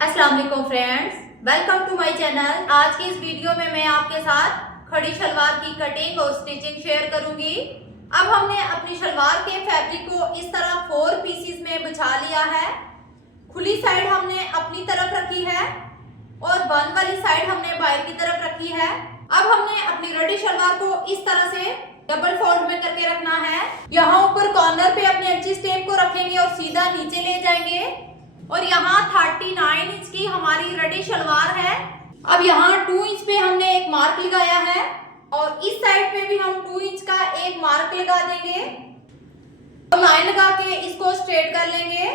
अस्सलाम वालेकुम friends, welcome to my channel. आज की इस वीडियो में मैं आपके साथ खड़ी शलवार की कटिंग और स्टिचिंग शेयर करूंगी। अब हमने अपनी शलवार के फैब्रिक को इस तरह 4 पीसेस में बिछा लिया है। खुली साइड हमने अपनी तरफ रखी है और बंद वाली साइड हमने बाहर की तरफ रखी है। अब हमने अपनी रेडी शलवार को इस तरह से डबल फोल्ड में करके रखना है। यहाँ ऊपर कॉर्नर पे अपने एंची स्टेप को रखेंगे और सीधा नीचे ले जाएंगे और यहाँ 39 इंच की हमारी रेडी शलवार है। अब यहाँ 2 इंच पे हमने एक मार्क लगाया है और इस साइड पे भी हम 2 इंच का एक मार्क लगा देंगे और लाइन लगा के इसको स्ट्रेट कर लेंगे।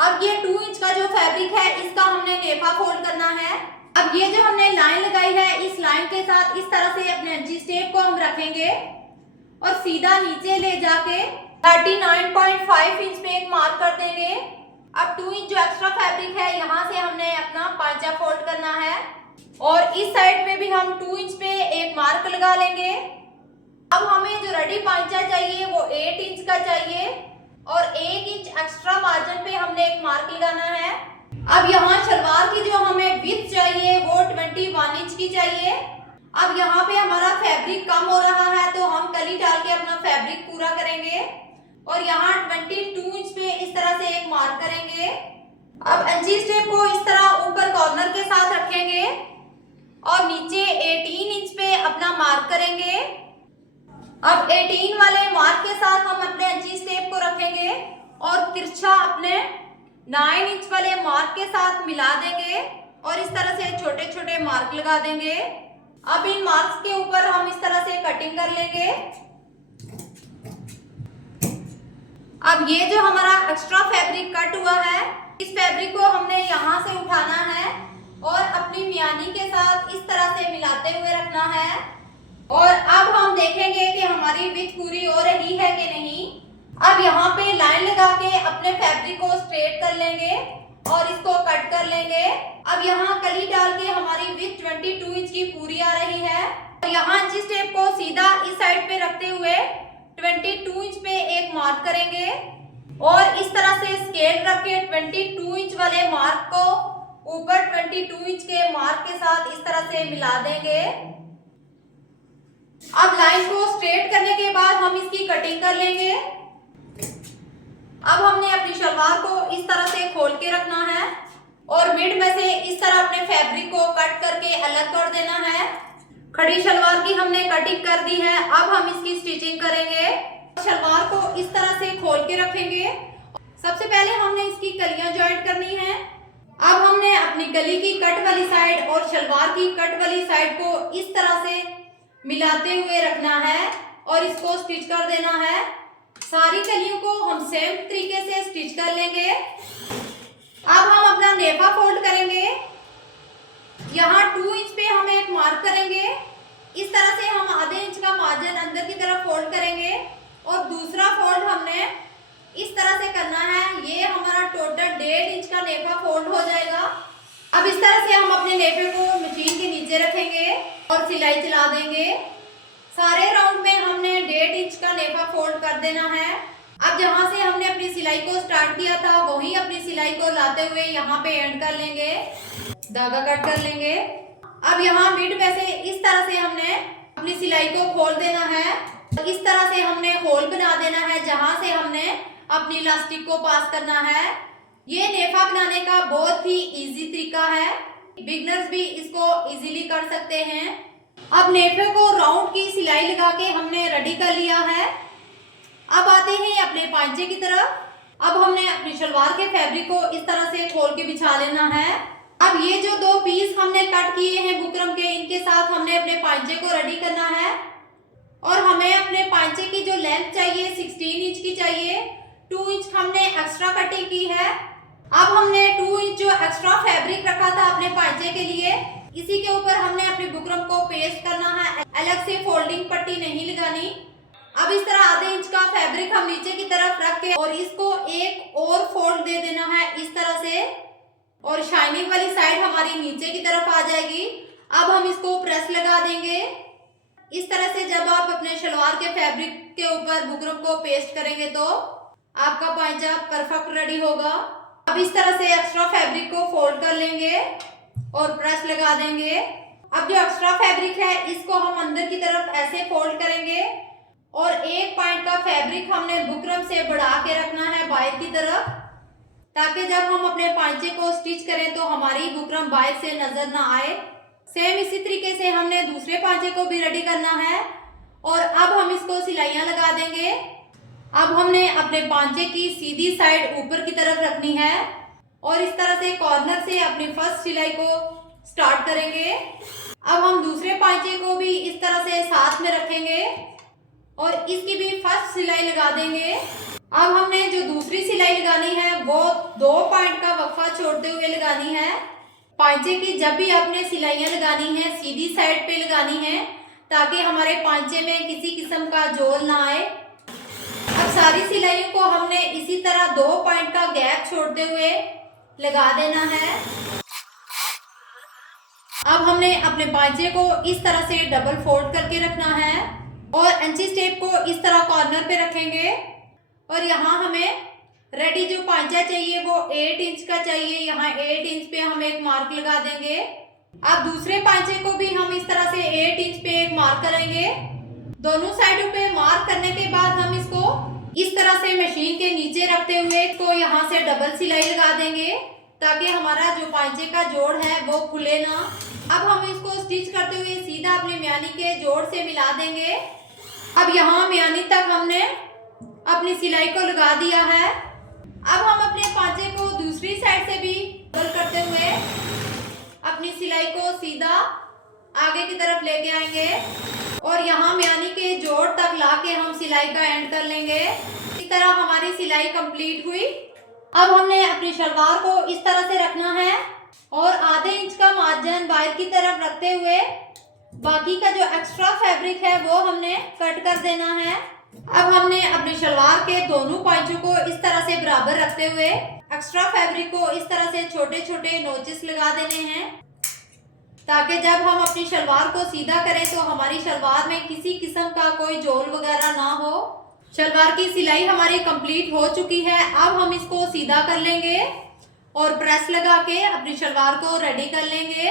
अब ये 2 इंच का जो फैब्रिक है इसका हमने नेफा फोल्ड करना है। अब ये जो हमने लाइन लगाई है इस लाइन के साथ इस तरह से अपने एंची स्टेप को हम रखेंगे और सीधा नीचे ले जाके 39.5 इंच पे एक मार्क कर देंगे। अब 2 इंच जो एक्स्ट्रा फैब्रिक है यहाँ से हमने अपना पांचा फोल्ड करना है और इस साइड पे भी हम 2 इंच पे एक मार्क लगा लेंगे। अब हमें जो रेडी पांचा चाहिए वो 8 इंच का चाहिए और 1 इंच एक्स्ट्रा मार्जिन पे हमने एक मार्क लगाना है। अब यहाँ शलवार की जो हमें विड्थ चाहिए वो 21 इंच की चाहिए। अब यहाँ पे हमारा फैब्रिक कम हो रहा है तो हम कली डाल के अपना फैब्रिक पूरा करेंगे और यहाँ 22 इंच पे इस तरह से एक मार्क करेंगे। अब एंची स्टेप को इस तरह ऊपर कॉर्नर के साथ रखेंगे और नीचे 18 इंच पे अपना मार्क करेंगे। अब 18 वाले मार्क के साथ हम अपने एंची स्टेप को रखेंगे और तिरछा अपने 9 इंच वाले मार्क के साथ मिला देंगे और इस तरह से छोटे छोटे मार्क लगा देंगे। अब इन मार्क्स के ऊपर हम इस तरह से कटिंग कर लेंगे। अब ये जो हमारा एक्स्ट्रा फैब्रिक कट हुआ है इस फैब्रिक को हमने यहाँ से उठाना है और अपनी मियानी के साथ इस तरह से मिलाते हुए रखना है और अब हम देखेंगे कि हमारी विड्थ पूरी हो रही है कि नहीं। अब यहाँ पे लाइन लगा के अपने फैब्रिक को स्ट्रेट कर लेंगे और इसको कट कर लेंगे। अब यहाँ कली डाल के हमारी विड्थ 22 इंच की पूरी आ रही है और यहाँ एंची स्टेप को सीधा इस साइड पे रखते हुए 22 इंच पे एक मार्क करेंगे और इस तरह से स्केल रख के 22 इंच वाले मार्क को ऊपर 22 इंच के मार्क के साथ इस तरह से मिला देंगे। अब लाइन को स्ट्रेट करने के बाद हम इसकी कटिंग कर लेंगे। अब हमने अपनी शलवार को इस तरह से खोल के रखना है और मिड में से इस तरह अपने फैब्रिक को कट करके अलग कर देना है। खड़ी शलवार की हमने कटिंग कर दी है। अब हम इसकी स्टिचिंग करेंगे। शलवार को इस तरह से खोल के रखेंगे। सबसे पहले हमने इसकी कलियां जॉइंट करनी है। अब हमने अपनी कली की कट वाली साइड और शलवार की कट वाली साइड को इस तरह से मिलाते हुए रखना है और इसको स्टिच कर देना है। सारी कलियों को हम सेम तरीके से स्टिच कर लेंगे। अब हम अपना नेफा फोल्ड करेंगे। यहाँ 2 इंच पे हम एक मार्क करेंगे। इस तरह से हम आधे इंच का मार्जिन अंदर की तरफ फोल्ड करेंगे और दूसरा फोल्ड हमने इस तरह से करना है। ये हमारा टोटल 1.5 इंच का नेफा फोल्ड हो जाएगा। अब इस तरह से हम अपने नेफे को मशीन के नीचे रखेंगे और सिलाई चला देंगे। सारे राउंड में हमने 1.5 इंच का नेफा फोल्ड कर देना है। अब जहाँ से हमने अपनी सिलाई को स्टार्ट किया था वही अपनी सिलाई को लाते हुए यहाँ पे एंड कर लेंगे, धागा कट कर लेंगे। अब यहाँ मिड में से इस तरह से हमने अपनी सिलाई को खोल देना है। इस तरह से हमने होल बना देना है जहाँ से हमने अपनी इलास्टिक को पास करना है। ये नेफा बनाने का बहुत ही इजी तरीका है, बिगनर्स भी इसको इजीली कर सकते हैं। अब नेफे को राउंड की सिलाई लगा के हमने रेडी कर लिया है। अब आते हैं अपने पांचे की तरफ। अब हमने अपनी शलवार के फैब्रिक को इस तरह से खोल के बिछा लेना है। अब ये जो 2 पीस हमने कट किए हैं बुकरम के, इनके साथ हमने अपने पांचे को रेडी करना है और हमें अपने पांचे की जो लेंथ चाहिए 16 इंच की चाहिए। 2 इंच हमने एक्स्ट्रा कटिंग की है। अब हमने 2 इंच जो एक्स्ट्रा फैब्रिक रखा था अपने पांचे के लिए, इसी के ऊपर हमने अपने बुकरम को पेस्ट करना है। अलग से फोल्डिंग पट्टी नहीं लगानी। अब इस तरह आधे इंच का फैब्रिक हम नीचे की तरफ रख के और इसको एक और फोल्ड दे देना है इस तरह से और शाइनिंग वाली साइड हमारी नीचे की तरफ आ जाएगी। अब हम इसको प्रेस लगा देंगे। इस तरह से जब आप अपने शलवार के फैब्रिक के ऊपर बुकरम को पेस्ट करेंगे तो आपका पांचा परफेक्ट रेडी होगा। अब इस तरह से एक्स्ट्रा फैब्रिक को फोल्ड कर लेंगे और प्रेस लगा देंगे। अब जो एक्स्ट्रा फैब्रिक है इसको हम अंदर की तरफ ऐसे फोल्ड करेंगे और एक पॉइंट का फैब्रिक हमने बुकरम से बढ़ा के रखना है बाहर की तरफ, ताकि जब हम अपने पांचे को स्टिच करें तो हमारी बुकरम बाहर से नजर ना आए। सेम इसी तरीके से हमने दूसरे पांचे को भी रेडी करना है और अब हम इसको सिलाइयां लगा देंगे। अब हमने अपने पांचे की सीधी साइड ऊपर की तरफ रखनी है और इस तरह से कॉर्नर से अपनी फर्स्ट सिलाई को स्टार्ट करेंगे। अब हम दूसरे पांचे को भी इस तरह से साथ में रखेंगे और इसकी भी फर्स्ट सिलाई लगा देंगे। अब हमने जो दूसरी सिलाई लगानी है वो 2 पॉइंट का वक्फा छोड़ते हुए लगानी है। पांचे की जब भी आपने सिलाइयां लगानी है सीधी साइड पे लगानी है, ताकि हमारे पांचे में किसी किस्म का जोल ना आए। अब सारी सिलाइयों को हमने इसी तरह 2 पॉइंट का गैप छोड़ते हुए लगा देना है। अब हमने अपने पांचे को इस तरह से डबल फोल्ड करके रखना है और इंची टेप को इस तरह कॉर्नर पे रखेंगे और यहाँ हमें रेडी जो पांचा चाहिए वो 8 इंच का चाहिए। यहाँ 8 इंच पे हम एक मार्क लगा देंगे। अब दूसरे पांचे को भी हम इस तरह से 8 इंच पे एक मार्क करेंगे। दोनों साइडों पे मार्क करने के बाद हम इसको इस तरह से मशीन के नीचे रखते हुए इसको यहाँ से डबल सिलाई लगा देंगे, ताकि हमारा जो पांचे का जोड़ है वो खुले ना। अब हम इसको स्टिच करते हुए सीधा अपनी म्यानी के जोड़ से मिला देंगे। अब यहाँ म्यानी तक हमने अपनी सिलाई को लगा दिया है। अब हम अपने पांचे को दूसरी साइड से भी डबल करते हुए अपनी सिलाई को सीधा आगे की तरफ लेके आएंगे और यहाँ म्यानी के जोड़ तक लाके हम सिलाई का एंड कर लेंगे। इस तरह हमारी सिलाई कंप्लीट हुई। अब हमने अपनी शलवार को इस तरह से रखना है और आधे इंच का मार्जिन बाहर की तरफ रखते हुए बाकी का जो एक्स्ट्रा फैब्रिक है वो हमने कट कर देना है। अब हमने अपनी शलवार के दोनों पांचों को इस तरह से बराबर रखते हुए एक्स्ट्रा फैब्रिक को इस तरह से छोटे छोटे नोचेस लगा देने हैं, ताकि जब हम अपनी शलवार को सीधा करें तो हमारी शलवार में किसी किस्म का कोई जोल वगैरह ना हो। शलवार की सिलाई हमारी कंप्लीट हो चुकी है। अब हम इसको सीधा कर लेंगे और प्रेस लगा के अपनी शलवार को रेडी कर लेंगे।